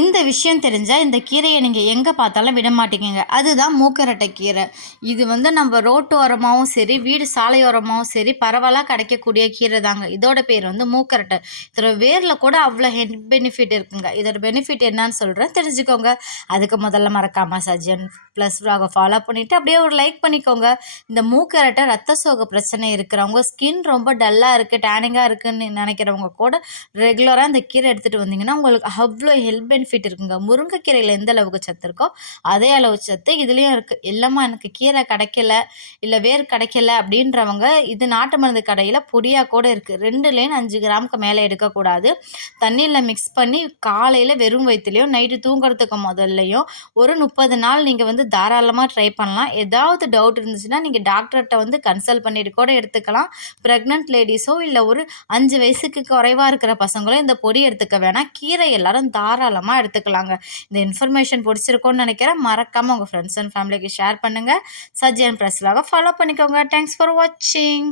இந்த விஷயம் தெரிஞ்சால் இந்த கீரையை நீங்கள் எங்கே பார்த்தாலும் விட மாட்டேங்குங்க. அதுதான் மூக்கரட்டை கீரை. இது வந்து நம்ம ரோட்டு ஓரமாகவும் சரி வீடு சாலையோரமாகவும் சரி பரவலாக கிடைக்கக்கூடிய கீரை தாங்க. இதோட பேர் வந்து மூக்கரட்டை. இதோட வேரில் கூட அவ்வளோ ஹெட் பெனிஃபிட் இருக்குங்க. இதோட பெனிஃபிட் என்னன்னு சொல்கிறேன் தெரிஞ்சுக்கோங்க. அதுக்கு முதல்ல மறக்காமல் சஜன் ப்ளஸ் வ்ளாகை ஃபாலோ பண்ணிவிட்டு அப்படியே ஒரு லைக் பண்ணிக்கோங்க. இந்த மூக்கரட்டை ரத்த சோக பிரச்சனை இருக்கிறவங்க ஸ்கின் ரொம்ப டல்லாக இருக்குது டேனிங்காக இருக்குதுன்னு நினைக்கிறவங்க கூட ரெகுலராக இந்த கீரை எடுத்துகிட்டு வந்தீங்கன்னா உங்களுக்கு அவ்வளோ ஹெல்ப் பெனிஃபிட் இருக்குங்க. முருங்கைக்கீரையில் எந்த அளவுக்கு சத்து இருக்கோ அதே அளவு சத்து இதுலேயும் இருக்குது இல்லைம்மா எனக்கு கீரை கிடைக்கல இல்லை வேர் கிடைக்கல அப்படின்றவங்க இது நாட்டு மருந்து கடையில் பொடியாக கூட இருக்குது ரெண்டுலேயும் அஞ்சு கிராமுக்கு மேலே எடுக்கக்கூடாது. தண்ணியில் மிக்ஸ் பண்ணி காலையில் வெறும் வயிற்றுலையும் நைட்டு தூங்குறதுக்கு முதல்லையும் ஒரு முப்பது நாள் நீங்கள் வந்து தாராளமாக ட்ரை பண்ணலாம். ஏதாவது டவுட் இருந்துச்சுன்னா நீங்கள் டாக்டர்கிட்ட வந்து கன்சல்ட் பண்ணிட்டு கூட எடுத்துக்கலாம். ப்ரெக்னென்ட் லேடிஸோ இல்லை ஒரு அஞ்சு வயசுக்கு குறைவாக இருக்கிற பசங்களோ இந்த பொடி எடுத்துக்க வேணாம். கீரை எல்லாரும் தாராளமாக எடுத்துக்கலாங்க. இந்த இன்ஃபர்மேஷன் பிடிச்சிருக்கோன்னு நினைக்கிறேன் மறக்காமல் உங்கள் ஃப்ரெண்ட்ஸ் அண்ட் ஃபேமிலிக்கு ஷேர் பண்ணுங்கள் சஜ்ஜன் ப்ரெஸ்லாக ஃபாலோ பண்ணிக்கோங்க. தேங்க்ஸ் ஃபார் வாட்சிங்